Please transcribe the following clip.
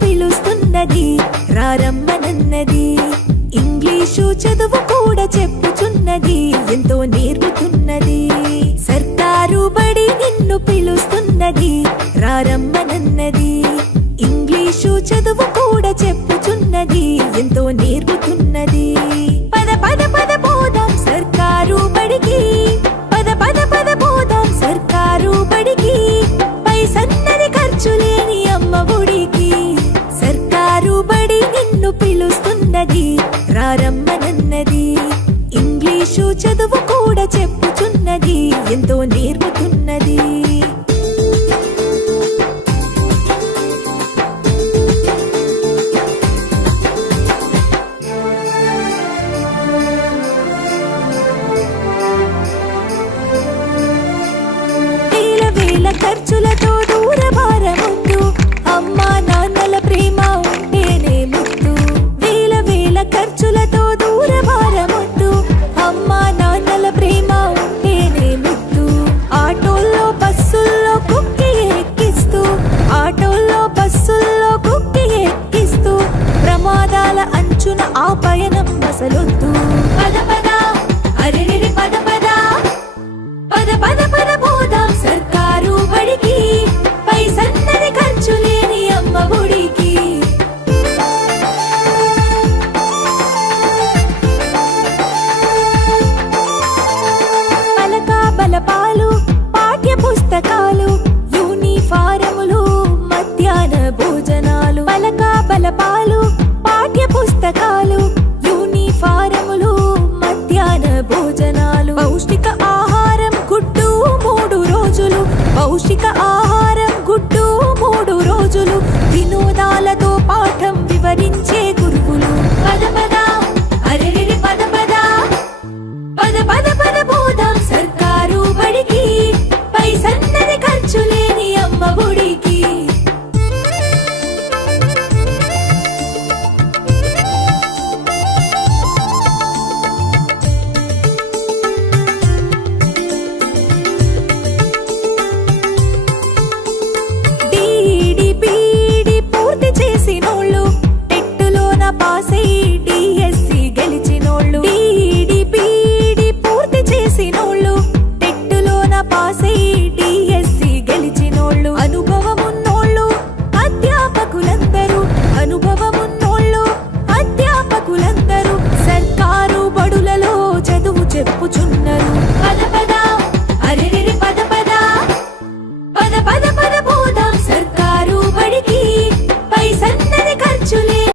పిలుస్తున్నది, రారమ్మనన్నది. English చదువు కూడా చెప్పుచున్నది, ఎంతో నేర్పుతున్నది. సర్కారు బడి నిన్ను పిలుస్తున్నది, రారమ్మనన్నది. ఇంగ్లీషు చదువు కూడా చెప్పుచున్నది, ఎంతో నేర్పుతున్నది. పద పద పద పోదాం సర్కారు బడికి, పద పద పద పోదాం సర్కారు బడికి. పైసన్నది ఖర్చు లేని అమ్మ ఒడికి. సర్కారు బడి నిన్ను పిలుస్తున్నది, రారమ్మనన్నది. ఇంగ్లీషు చదువు కూడా చెప్పుచున్నది, ఎంతో నేర్పుతున్నది. ఖర్చులతో దూరభారముద్దు, అమ్మా నాన్నల ప్రేమ ఉంటేనే ముద్దు. వేల వేల ఖర్చులతో దూరభారముద్దు, అమ్మా నాన్నల ప్రేమ ఉంటేనే ముద్దు. ఆటోల్లో బస్సుల్లో కుక్కి ఎక్కిస్తూ, ఆటోల్లో బస్సుల్లో కుక్కి ఎక్కిస్తూ, ప్రమాదాల అంచున ఆ పయనం అసలొద్దు. పద పద అరెరెరి పద పద, పద పద పద పోదాం సర్కారు బడికి. పైసన్నది ఖర్చు లేని అమ్మ ఒడికి. పలక బలపాలు, పాఠ్య పుస్తకాలు, యూనిఫారములు, మధ్యాహ్న భోజనాలు. పలక బలపాలు,